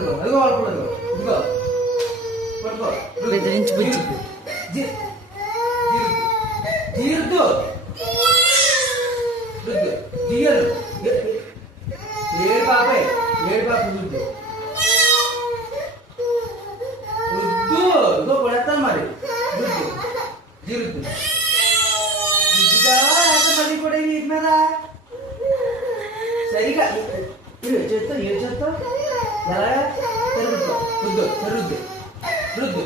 పట్టుకో అదిగో పట్టుకో ఇదిగో పట్టుకో బెదిరించి బుజ్జి జీరుద్దు జీయలు ఏడు పాపే రుద్దు ఇదిగో కొడతాను మరి రుద్దు జీరుద్దు రుద్దుతావా లేకపోతే మళ్ళీ కూడా వీటి మీద సరిగా ఏం చేస్తావు ఎలా రుద్దు రుద్దు రుద్దు రుద్దు